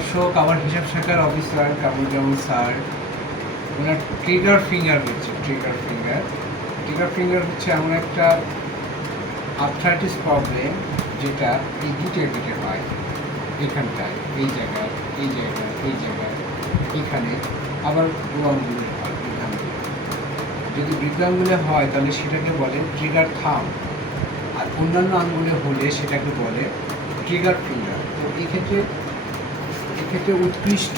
দর্শক, আমার হিসাব শাখার অফিসার কামরুজ্জামান স্যার, ওনার ট্রিগার ফিঙ্গার হচ্ছে ট্রিগার ফিঙ্গার ট্রিগার ফিঙ্গার হচ্ছে এমন একটা আর্থ্রাইটিস প্রবলেম যেটা এই গিটে গিটে হয়। এখানটায়, এই জায়গায় এই জায়গায় এই জায়গায়, এখানে। আবার দু আঙ্গুলে হয়, বৃদ্ধাঙ্গুলে। যদি বৃদ্ধাঙ্গুলে হয়, তাহলে সেটাকে বলে ট্রিগার থাম আর অন্যান্য আঙ্গুলে হলে সেটাকে বলে ট্রিগার ফিঙ্গার তো এক্ষেত্রে এক্ষেত্রে উৎকৃষ্ট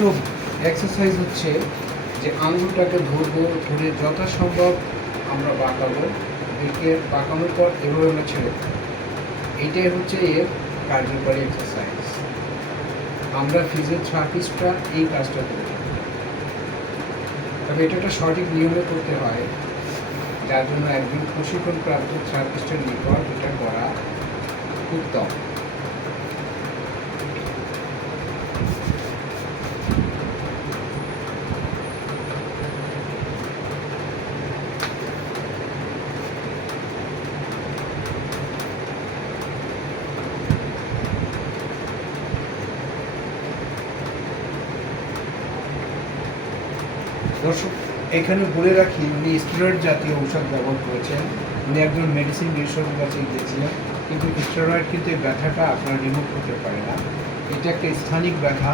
এক্সারসাইজ হচ্ছে যে আঙুলটাকে ধরবো ধরে যথাসম্ভব আমরা বাঁকাবো, একে বাঁকানোর পর এভাবে আমরা ছেড়ে দেবো। এইটাই হচ্ছে এর কার্যকরী এক্সারসাইজ আমরা ফিজিওথেরাপিস্টরা এই কাজটা করি। তবে এটা একটা সঠিক নিয়মে করতে হয়, যার জন্য একজন প্রশিক্ষণপ্রাপ্ত থেরাপিস্টের নিকট এটা করা উত্তম দর্শক, এখানে বলে রাখি, উনি স্টেরয়েড জাতীয় ঔষধ ব্যবহার করেছেন। উনি একজন মেডিসিন বিশেষজ্ঞের কাছে গিয়েছিলেন। কিন্তু স্টেরয়েড কিন্তু এই ব্যথাটা আপনার রিমুভ করতে পারে না। এটা একটা স্থানিক ব্যথা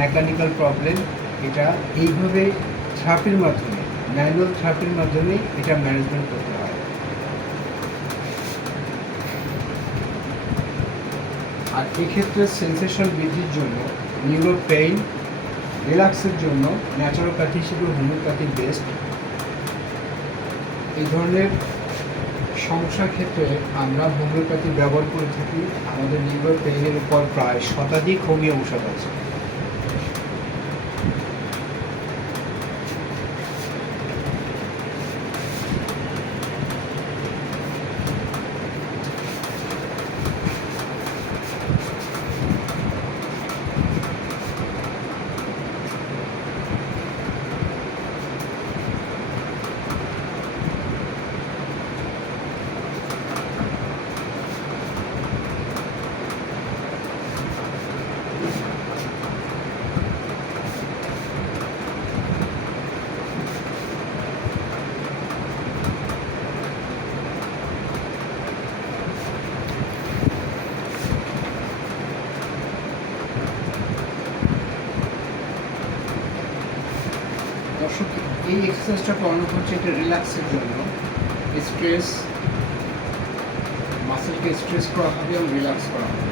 মেকানিক্যাল প্রবলেম এটা এইভাবে থেরাপির মাধ্যমে ম্যানুয়াল থেরাপির মাধ্যমে এটা ম্যানেজমেন্ট করতে হয়। আর এক্ষেত্রে সেন্সেশন বৃদ্ধির জন্য নিউরো পেইন রিল্যাক্সের জন্য ন্যাচারোপ্যাথি হিসেবে হোমিওপ্যাথি বেস্ট এই ধরনের সমস্যার ক্ষেত্রে আমরা হোমিওপ্যাথি ব্যবহার করে থাকি। আমাদের লিভার পেইনের উপর প্রায় শতাধিক হোমিও ঔষধ আছে। দর্শক, এই এক্সারসাইজটা করানো হচ্ছে এটা রিল্যাক্সের জন্য। স্ট্রেস মাসেলকে স্ট্রেস করা হবে এবং রিল্যাক্স করা হবে।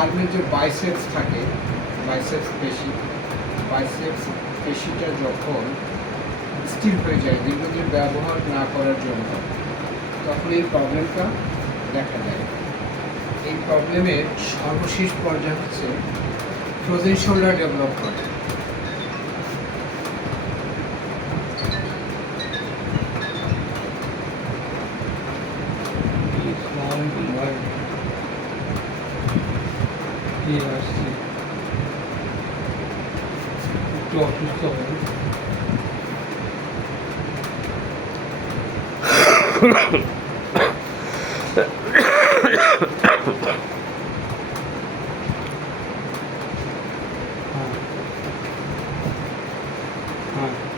আর্মের যে বাইসেপস থাকে বাইসেপস পেশি বাইসেপস পেশিটা যখন স্থির হয়ে যায়, দীর্ঘদিন ব্যবহার না করার জন্য, তখন এই প্রবলেমটা দেখা যায় এই প্রবলেমের সর্বশেষ পর্যায়ে হচ্ছে ফ্রোজেন শোল্ডার ডেভেলপ করে একটু অসুস্থ হয় হ্যাঁ হ্যাঁ ঠিক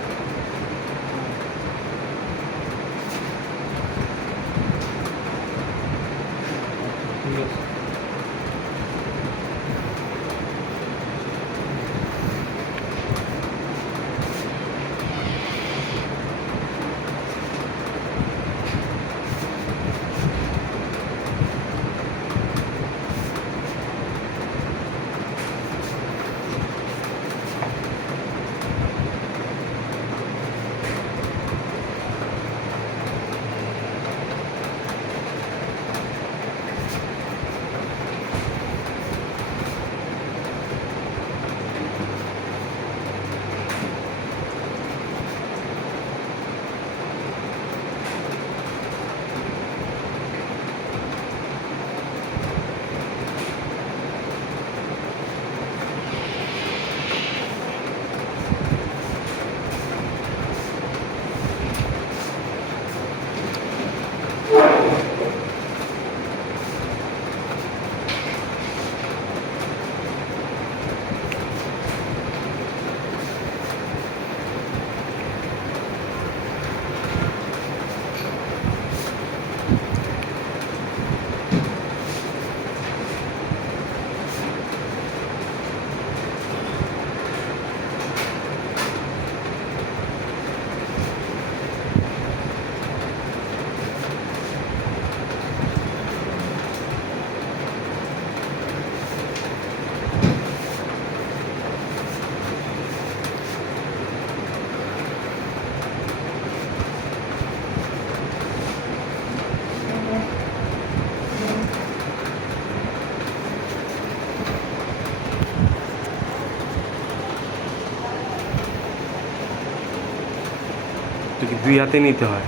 দুই হাতে নিতে হয়।